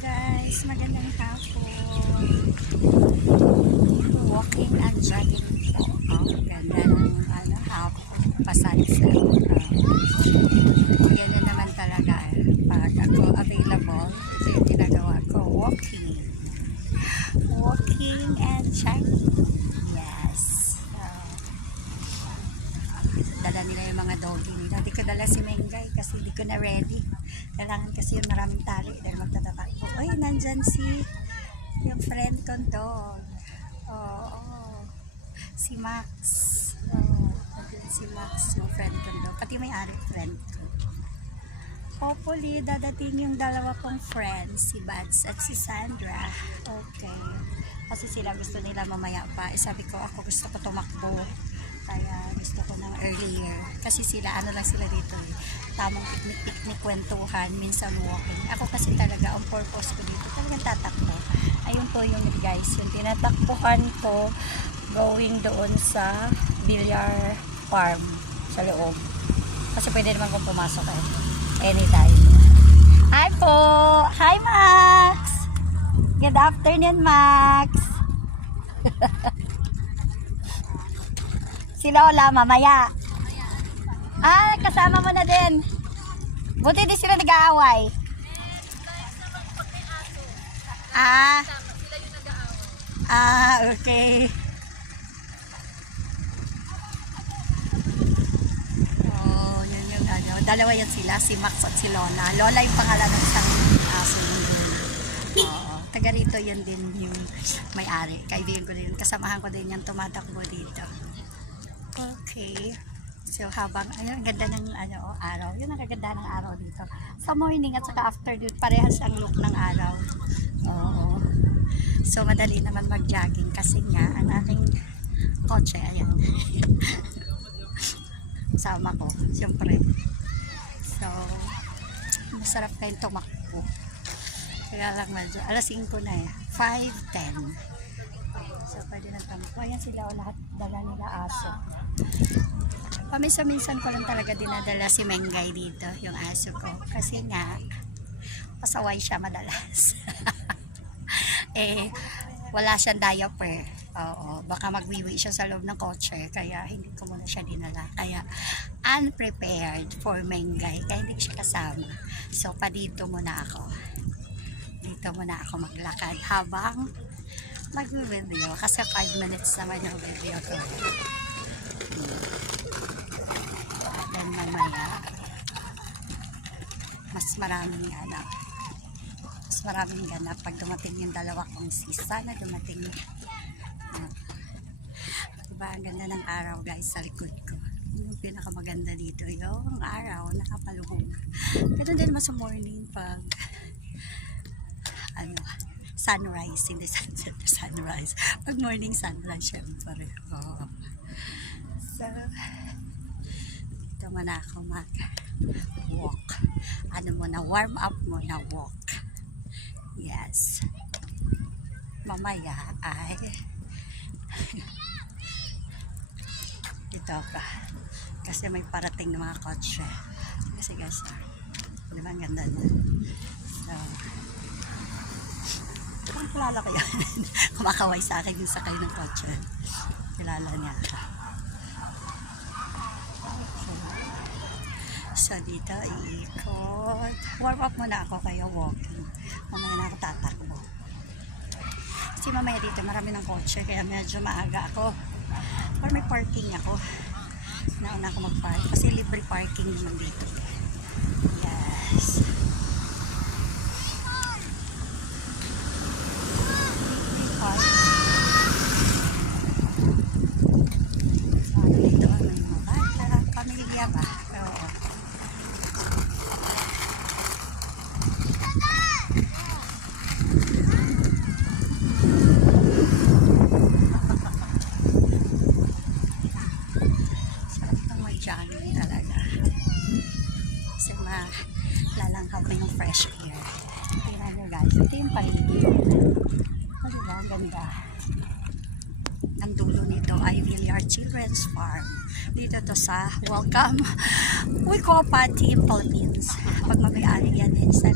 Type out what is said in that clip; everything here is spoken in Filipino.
guys, magandang hapon. Walking and jogging po. Ganda ng hapon. Pasansa. Yan na naman talaga. Pag ako available, ito yung ginagawa ko. Walking. Walking and jogging. Yes. Dala nila yung mga doggy nila. Hindi ko dala si Mengay kasi hindi ko na ready. Kailangan kasi yung maraming tali dahil magtatatakbo. Ay, nandyan yung friend kong dog. Oo. Si Max. Nandyan si Max, yung friend kong dog. Pati may-ari friend ko. Hopefully, dadating yung dalawa kong friends, si Bads at si Sandra. Okay. Kasi sila gusto nila mamaya pa. Sabi ko, ako gusto ko tumakbo. Kaya gusto ko ng earlier. Kasi sila, ano lang sila dito eh. Tamang picnic, kwentuhan, minsan walking. Ako kasi talaga, ang purpose ko dito, talagang tatakbo. Ayun po yung guys, yung tinatakbuhan ko going doon sa Villar Farm sa loob. Kasi pwede naman kong pumasok eh. Anytime. Hi po! Hi Max! Good afternoon Max! Si Lola, mamaya. Kasama mo na din. Buti di sila nag-aaway. Okay. Oh, yun yung ano. Dalawa yan sila, si Max at si Lola. Lola yung pangalan ng isang aso yun. Oo. Taga rito yun din yung may-ari. Kaibigan ko din. Kasamahan ko din yung tumatakbo dito. Okay. So habang ayun, ganda ng araw. Yun ang gaganda ng araw dito. Sa morning at saka afternoon parehas ang look ng araw. Oo. So madali naman mag-jogging kasi nga ang aking kotse ayan. Sama ko, siyempre. So masarap kayong tumakbo. Kaya lang medyo alas 5 na eh. 5:10. So pwede nang tumakbo. Ayan sila lahat dala nila aso. Paminsan-minsan ko lang talaga dinadala si Mengay dito, yung aso ko. Kasi nga, pasaway siya madalas. Wala siyang diaper. Oo, baka magwiwi siya sa loob ng kotse. Kaya hindi ko muna siya dinala. Kaya unprepared for Mengay. Kaya hindi siya kasama. So, dito muna ako. Dito muna ako maglakad habang mag-video. Kasi 5 minutes naman yung video ko. Then mamaya mas maraming ganap pag dumating yung dalawa kong sisa na dumating diba ang ganda ng araw guys sa likod ko. Yung pinakamaganda dito yung araw nakapalubong. Ganun din naman sa morning pag sunrise, hindi sunset, sunrise pag morning sunrise syempre. So dito muna ako mag-walk. Warm up muna walk. Yes. Mamaya ay dito ka. Kasi may parating ng mga kotse. Kasi guys, diba ang ganda na. So, kung kilala ko yan. Kumakaway sa akin yung sakay ng kotse. Kilala niya ka. So dito iikot. Warm up muna ako kaya walking. Mamaya na ako tatakbo. Kasi mamaya dito marami ng kotse kaya medyo maaga ako. Or may parking ako. Nauna ako mag-park kasi libre parking naman dito. Yes. Dito ang mga bata. Pamilya ba? Oo. Jogging talaga kasi malalangkaw ko yung fresh air. Tingnan nyo guys, ito yung paligid. Diba, ang ganda. Ang dulo nito ay Villar Children's Farm. Dito to sa Welcome Wicopa Team Philippines. Pag mabayari yan din sa